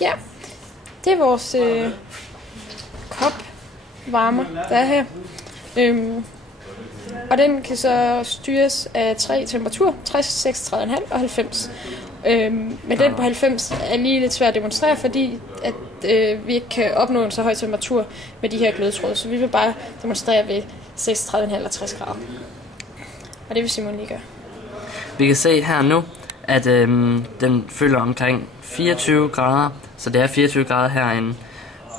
Ja, det er vores kop varmer, der er her. Og den kan så styres af 3 temperaturer, 60, 36,5 og 90. Men den på 90 er lige lidt svært at demonstrere, fordi at, vi ikke kan opnå en så høj temperatur med de her glødetråde. Så vi vil bare demonstrere ved 36,5 og 60 grader. Og det vil Simon lige gøre. Vi kan se her nu, at den fylder omkring 24 grader, så det er 24 grader herinde.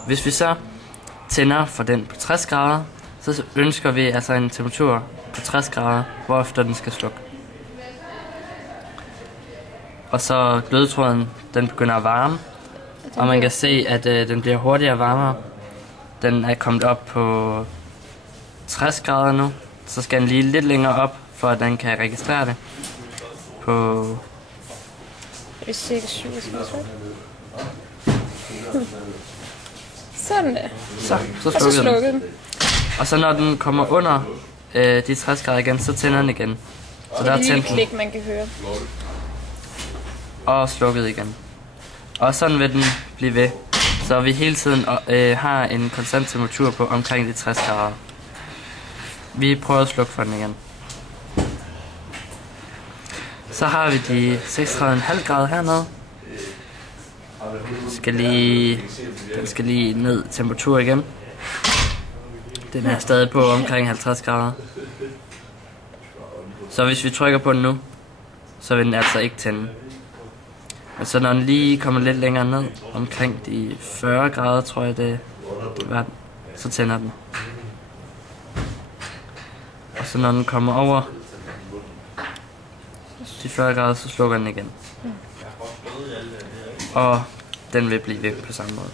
Hvis vi så tænder for den på 60 grader, så ønsker vi altså en temperatur på 60 grader, hvorefter den skal slukke. Og så glødetråden, den begynder at varme, og man kan se, at den bliver hurtigere varmere. Den er kommet op på 60 grader nu, så skal den lige lidt længere op, for at den kan registrere det. På... Det er cirka 27. Sådan der. Så slukkede den. Og så når den kommer under de 60 grader igen, så tænder den igen. Så der er lille klik, man kan høre. Og slukket igen. Og sådan vil den blive ved. Så vi hele tiden har en konstant temperatur på omkring de 60 grader. Vi prøver at slukke for den igen. Så har vi de 36,5 grader hernede. Den skal lige ned temperatur igen. Den er stadig på omkring 50 grader. Så hvis vi trykker på den nu, så vil den altså ikke tænde. Men så når den lige kommer lidt længere ned, omkring de 40 grader, tror jeg det var, så tænder den. Og så når den kommer over de 40 grader, så slukker den igen. Og den vil blive ved på samme måde.